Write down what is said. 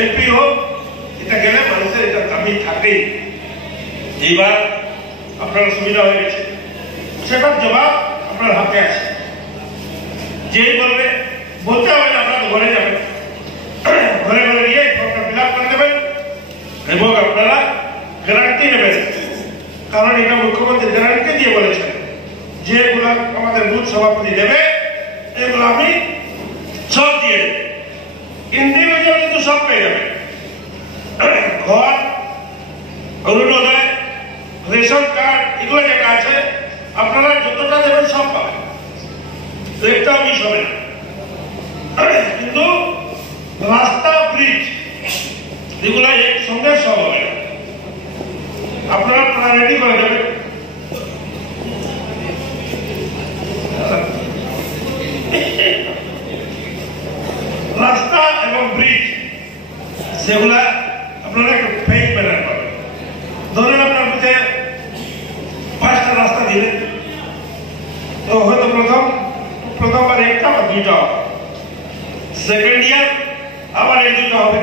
MP হোক, এটা গেলে মানুষের এটা দাবি থাকেই। এইবার আপনার সুবিধা হয়ে গেছে, সেটার জবাব আপনার হাতে আছে। যেই বলবে, বলতে হবে না, আপনার ঘরে যাবেন, ঘরে ঘরে গিয়ে ফর্মটা ফিল আপ করে দেবেন এবং আপনারা গ্যারান্টি নেবেন। কারণ এটা মুখ্যমন্ত্রী গ্যারান্টি দিয়ে বলেছেন যেগুলো আমাদের বুথ সভাপতি দেবে এগুলো আমি সব দিয়ে দেব, ইন্ডিভিজুয়াল কিন্তু সব পেয়ে যাবে। ঘর, অরুণোদয়, রেশন কার্ড, এগুলো যেটা আছে আপনারা যতটা দেবেন সব পাবেন, একটাও মিস হবে না। কিন্তু রাস্তা, ব্রিজ এগুলো একসঙ্গে সব হবে না। আপনারা রেডি করে দেবেন। রাস্তা এবং ব্রিজ সেগুলা আপনারা একটু ফেক ব্যানার পাবেন। ধরেন আপনার বুঝে 5টা রাস্তা দিলেন, তো হয়তো প্রথমবার একটা বা 2টা হবে, সেকেন্ড ইয়ার আবার এই 2টা হবে।